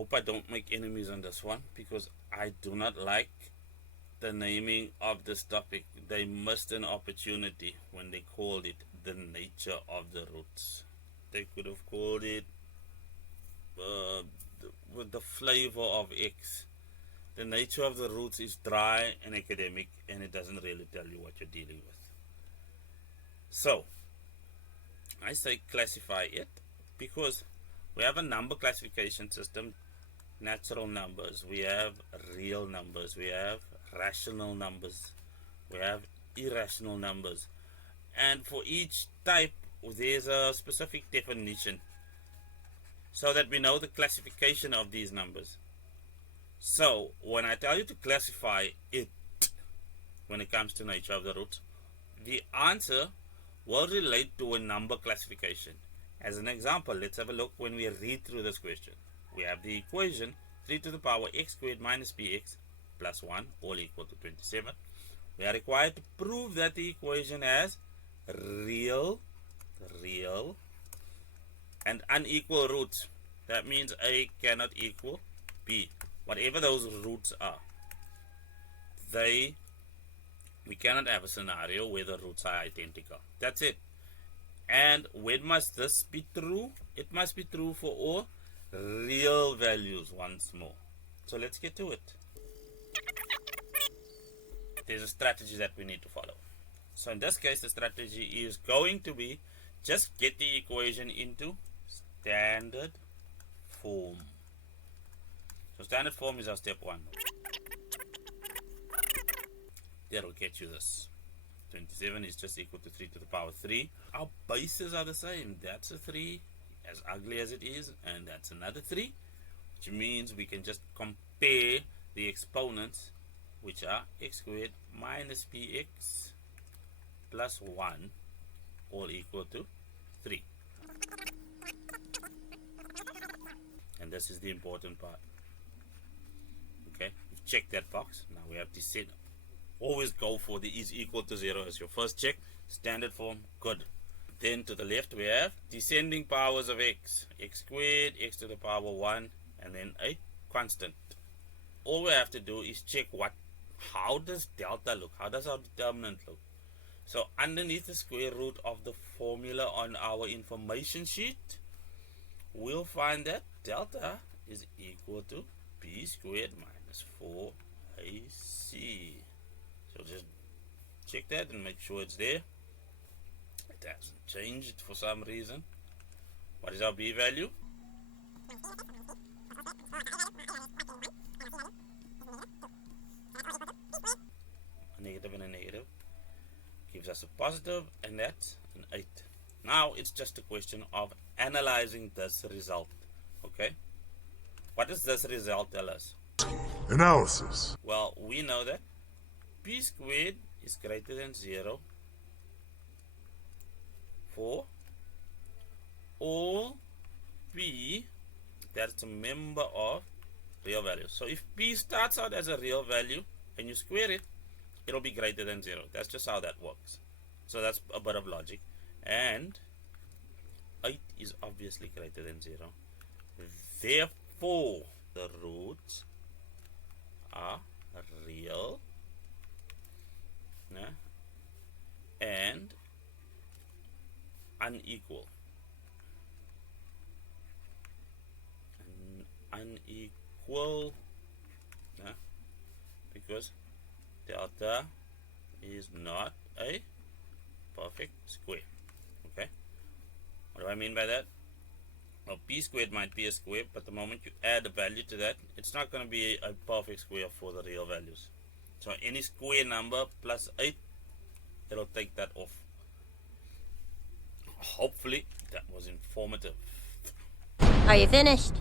hope I don't make enemies on this one, because I do not like the naming of this topic. They missed an opportunity when they called it the nature of the roots. They could have called it with the flavor of X. The nature of the roots is dry and academic, and it doesn't really tell you what you're dealing with. So I say classify it, because we have a number classification system. Natural numbers, we have real numbers, we have rational numbers, we have irrational numbers, and for each type there's a specific definition, so that we know the classification of these numbers. So when I tell you to classify it when it comes to nature of the roots, the answer will relate to a number classification. As an example, let's have a look when we read through this question. We have the equation 3 to the power x squared minus bx plus 1 all equal to 27. We are required to prove that the equation has real and unequal roots. That means A cannot equal B. Whatever those roots are, we cannot have a scenario where the roots are identical. That's it. And when must this be true? It must be true for all real values once more. So let's get to it. There's a strategy that we need to follow. So in this case, the strategy is going to be just get the equation into standard form. So standard form is our step 1. That will get you this. 27 is just equal to 3 to the power 3. Our bases are the same. That's a 3, as ugly as it is, and that's another 3, which means we can just compare the exponents, which are x squared minus bx plus 1 all equal to 3. And this is the important part. Okay, we've checked that box. Now we have to set. Always go for the is equal to 0 as your first check. Standard form, good. Then to the left we have descending powers of x. X squared, x to the power 1, and then a constant. All we have to do is check how does delta look? How does our determinant look? So underneath the square root of the formula on our information sheet, we'll find that delta is equal to b squared minus 4ac. So just check that and make sure it's there. It hasn't changed for some reason. What is our b value? A negative and a negative gives us a positive, and that's an 8. Now it's just a question of analyzing this result. Okay, what does this result tell us? Analysis. Well, we know that b squared is greater than 0 for all b that's a member of real values. So if b starts out as a real value and you square it, it'll be greater than 0. That's just how that works. So that's a bit of logic. And 8 is obviously greater than 0. Therefore, the roots are real and unequal. Unequal because delta is not a perfect square. Okay, what do I mean by that? Well, b squared might be a square, but the moment you add a value to that, it's not going to be a perfect square for the real values. So any square number plus 8, it'll take that off. Hopefully that was informative. Are you finished?